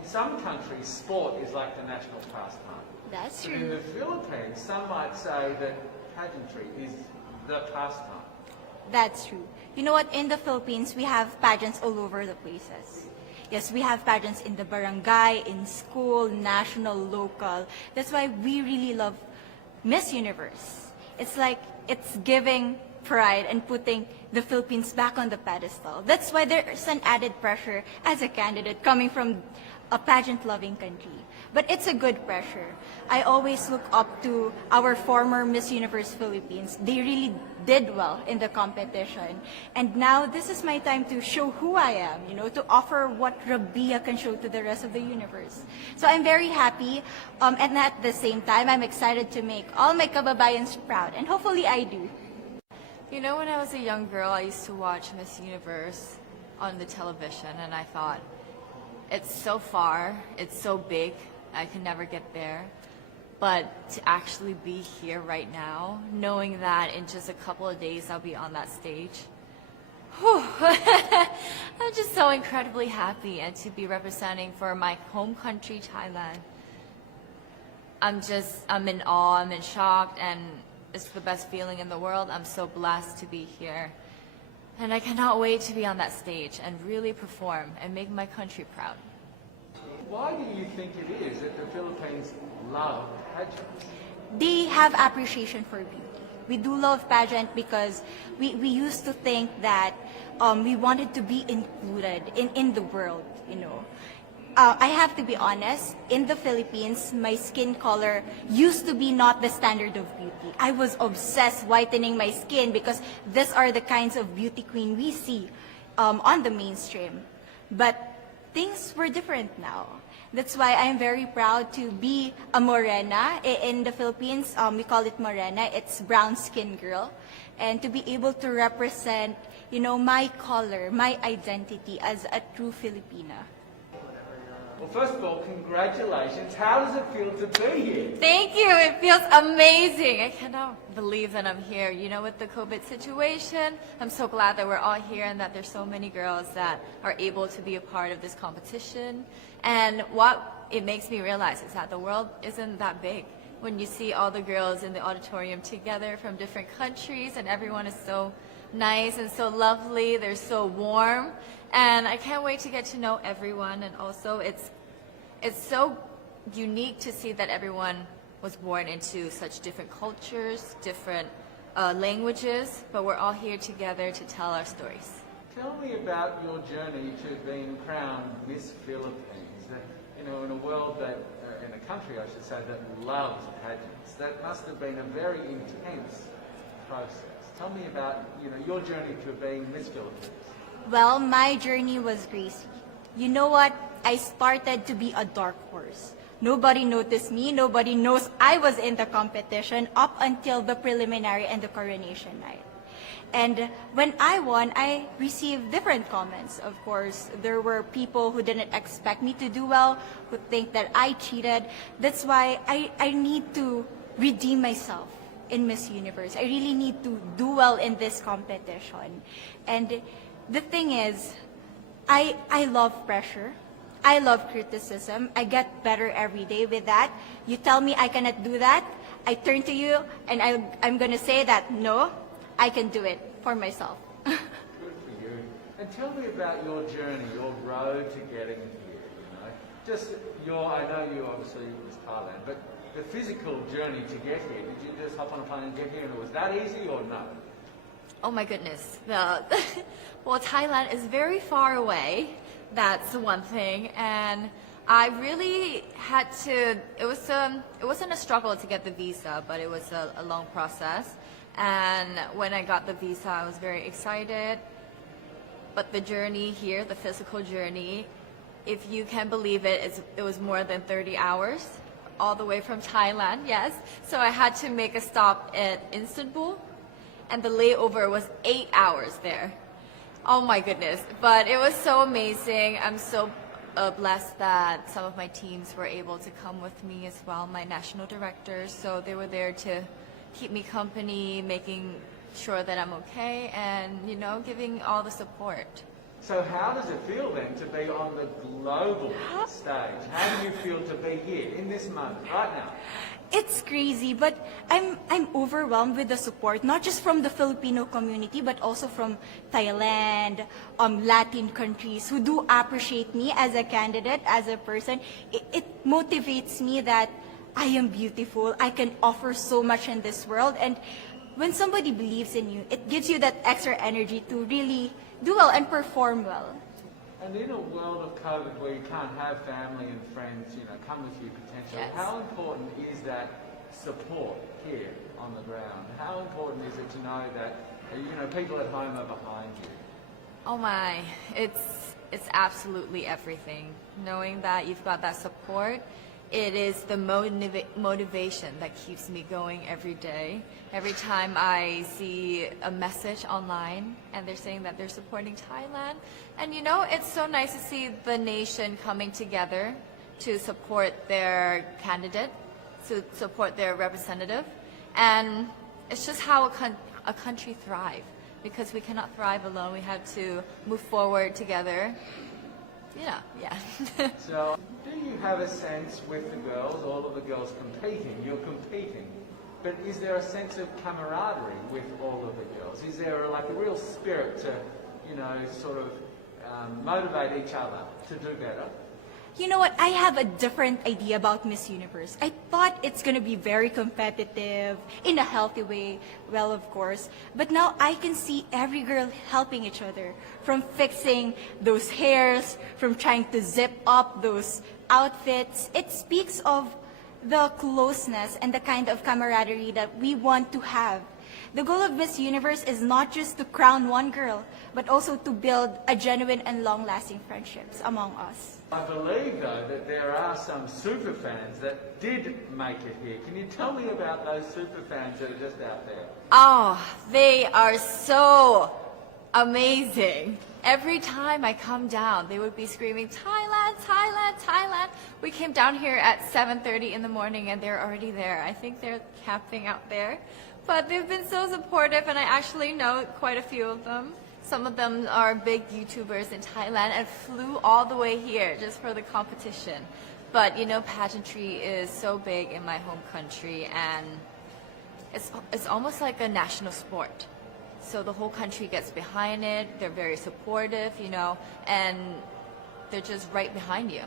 in some countries, sport is like the national pastime. That's But in true. the Philippines, some might say that pageantry is the pastime. That's true. You know what? In the Philippines, we have pageants all over the places. Yes, we have pageants in the barangay, in school, national, local. That's why we really love Miss Universe. It's like it's giving pride and putting the Philippines back on the pedestal. That's why there's an added pressure as a candidate coming from a pageant-loving country. But it's a good pressure. I always look up to our former Miss Universe Philippines. They really did well in the competition. And now this is my time to show who I am, to offer what Rabiya can show to the rest of the universe. So I'm very happy, and at the same time, I'm excited to make all my kababayans proud, and hopefully I do. You know, when I was a young girl, I used to watch Miss Universe on the television, and I thought, it's so far, it's so big, I can never get there. But to actually be here right now, knowing that in just a couple of days I'll be on that stage, whew, I'm just so incredibly happy, and to be representing for my home country, Thailand. I'm in awe, I'm in shock, and it's the best feeling in the world. I'm so blessed to be here. And I cannot wait to be on that stage and really perform and make my country proud. Why do you think it is that the Philippines love pageants? They have appreciation for beauty. We do love pageant because we used to think that we wanted to be included in the world. I have to be honest, in the Philippines, my skin color used to be not the standard of beauty. I was obsessed whitening my skin because these are the kinds of beauty queen we see on the mainstream. But things were different now. That's why I'm very proud to be a morena. In the Philippines, we call it morena. It's brown skin girl. And to be able to represent, my color, my identity as a true Filipina. Well, first of all, congratulations. How does it feel to be here? Thank you. It feels amazing. I cannot believe that I'm here. With the COVID situation, I'm so glad that we're all here and that there's so many girls that are able to be a part of this competition. And what it makes me realize is that the world isn't that big. When you see all the girls in the auditorium together from different countries, and everyone is so nice and so lovely, they're so warm. And I can't wait to get to know everyone. And also it's so unique to see that everyone was born into such different cultures, different languages, but we're all here together to tell our stories. Tell me about your journey to being crowned Miss Philippines. In a world in a country, I should say, that loves pageants. That must have been a very intense process. Tell me about, your journey to being Miss Philippines. Well, my journey was crazy. You know what? I started to be a dark horse. Nobody noticed me. Nobody knows I was in the competition up until the preliminary and the coronation night. And when I won, I received different comments. Of course, there were people who didn't expect me to do well, who think that I cheated. That's why I need to redeem myself in Miss Universe. I really need to do well in this competition. And the thing is, I love pressure. I love criticism. I get better every day with that. You tell me I cannot do that, I turn to you and I'm going to say that, no, I can do it for myself. Good for you. And tell me about your journey, your road to getting here. I know you obviously was Thailand, but the physical journey to get here, did you just hop on a plane and get here and it was that easy or no? Oh my goodness. Well, Thailand is very far away. That's one thing. And I really had to, it wasn't a struggle to get the visa, but it was a long process. And when I got the visa, I was very excited. But the journey here, the physical journey, if you can believe it, it was more than 30 hours, all the way from Thailand, yes. So I had to make a stop at Istanbul, and the layover was 8 hours there. Oh my goodness. But it was so amazing. I'm so blessed that some of my teams were able to come with me as well, my national directors. So they were there to keep me company, making sure that I'm okay, and giving all the support. So how does it feel then to be on the global stage? How do you feel to be here in this moment, right now? It's crazy, but I'm overwhelmed with the support, not just from the Filipino community, but also from Thailand, Latin countries who do appreciate me as a candidate, as a person. It motivates me that I am beautiful. I can offer so much in this world, and when somebody believes in you, it gives you that extra energy to really do well and perform well. And in a world of COVID where you can't have family and friends, come with you potentially, Yes. how important is that support here on the ground? How important is it to know that, people at home are behind you? Oh my, it's absolutely everything. Knowing that you've got that support, it is the motivation that keeps me going every day. Every time I see a message online and they're saying that they're supporting Thailand, and it's so nice to see the nation coming together to support their candidate, to support their representative, and it's just how a country thrives. Because we cannot thrive alone, we have to move forward together. Yeah. So, do you have a sense with the girls, all of the girls competing, you're competing, but is there a sense of camaraderie with all of the girls? Is there a real spirit to, motivate each other to do better? You know what? I have a different idea about Miss Universe. I thought it's going to be very competitive in a healthy way. Well, of course. But now I can see every girl helping each other. From fixing those hairs, from trying to zip up those outfits. It speaks of the closeness and the kind of camaraderie that we want to have. The goal of Miss Universe is not just to crown one girl, but also to build a genuine and long-lasting friendships among us. I believe, though, that there are some super fans that did make it here. Can you tell me about those super fans that are just out there? Oh, they are so amazing. Every time I come down, they would be screaming, Thailand, Thailand, Thailand. We came down here at 7:30 in the morning and they're already there. I think they're camping out there. But they've been so supportive, and I actually know quite a few of them. Some of them are big YouTubers in Thailand and flew all the way here just for the competition. But pageantry is so big in my home country, and it's almost like a national sport. So the whole country gets behind it. They're very supportive, and they're just right behind you.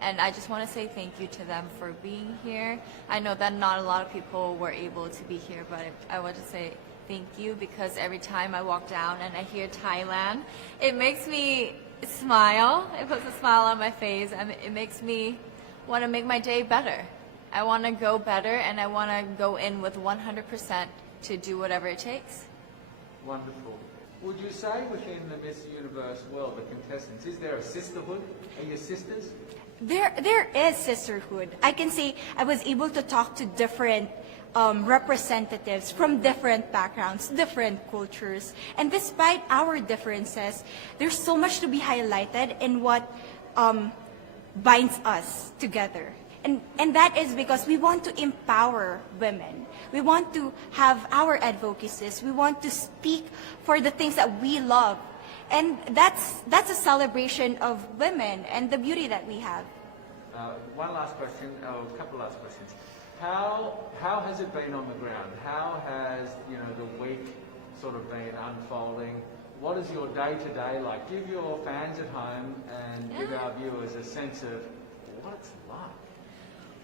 And I just want to say thank you to them for being here. I know that not a lot of people were able to be here, but I want to say thank you, because every time I walk down and I hear Thailand, it makes me smile. It puts a smile on my face, and it makes me want to make my day better. I want to go better, and I want to go in with 100% to do whatever it takes. Wonderful. Would you say within the Miss Universe world, the contestants, is there a sisterhood? Are you sisters? There is sisterhood. I can say I was able to talk to different representatives from different backgrounds, different cultures. And despite our differences, there's so much to be highlighted in what binds us together. And that is because we want to empower women. We want to have our advocacies. We want to speak for the things that we love. And that's a celebration of women and the beauty that we have. One last question, a couple of last questions. How has it been on the ground? How has the week sort of been unfolding? What is your day-to-day like? Give your fans at home and give our viewers a sense of what it's like.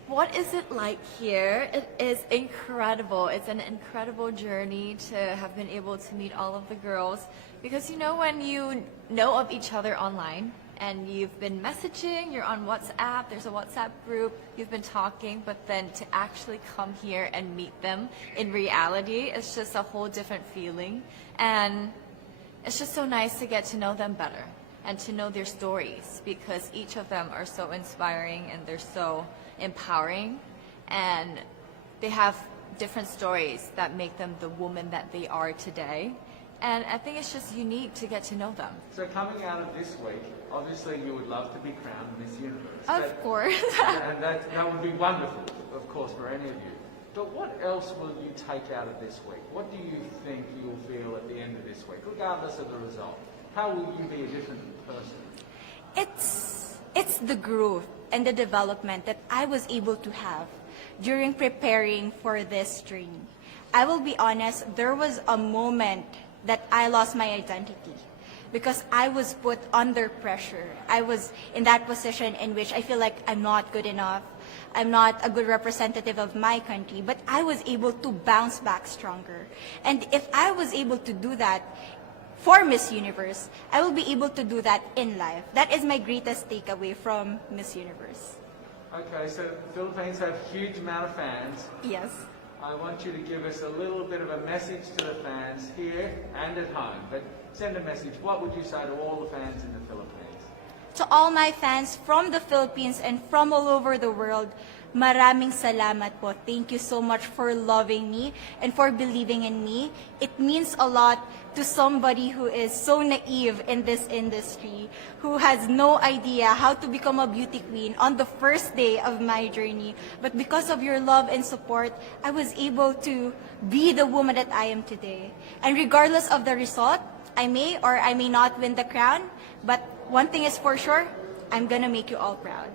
What is it like here? It is incredible. It's an incredible journey to have been able to meet all of the girls, because when you know of each other online and you've been messaging, you're on WhatsApp, there's a WhatsApp group, you've been talking, but then to actually come here and meet them in reality, it's just a whole different feeling. And it's just so nice to get to know them better and to know their stories, because each of them are so inspiring and they're so empowering, and they have different stories that make them the woman that they are today. And I think it's just unique to get to know them. So coming out of this week, obviously you would love to be crowned Miss Universe. Of course. And that would be wonderful, of course, for any of you. But what else will you take out of this week? What do you think you'll feel at the end of this week, regardless of the result? how will you be a different person? It's the growth and the development that I was able to have during preparing for this journey. I will be honest, there was a moment that I lost my identity because I was put under pressure. I was in that position in which I feel like I'm not good enough. I'm not a good representative of my country, but I was able to bounce back stronger. And if I was able to do that for Miss Universe, I will be able to do that in life. That is my greatest takeaway from Miss Universe. Okay, so the Philippines have a huge amount of fans. Yes. I want you to give us a little bit of a message to the fans here and at home. But send a message. What would you say to all the fans in the Philippines? To all my fans from the Philippines and from all over the world, maraming salamat po. Thank you so much for loving me and for believing in me. It means a lot to somebody who is so naive in this industry, who has no idea how to become a beauty queen on the first day of my journey. But because of your love and support, I was able to be the woman that I am today. And regardless of the result, I may or I may not win the crown, but one thing is for sure, I'm gonna make you all proud.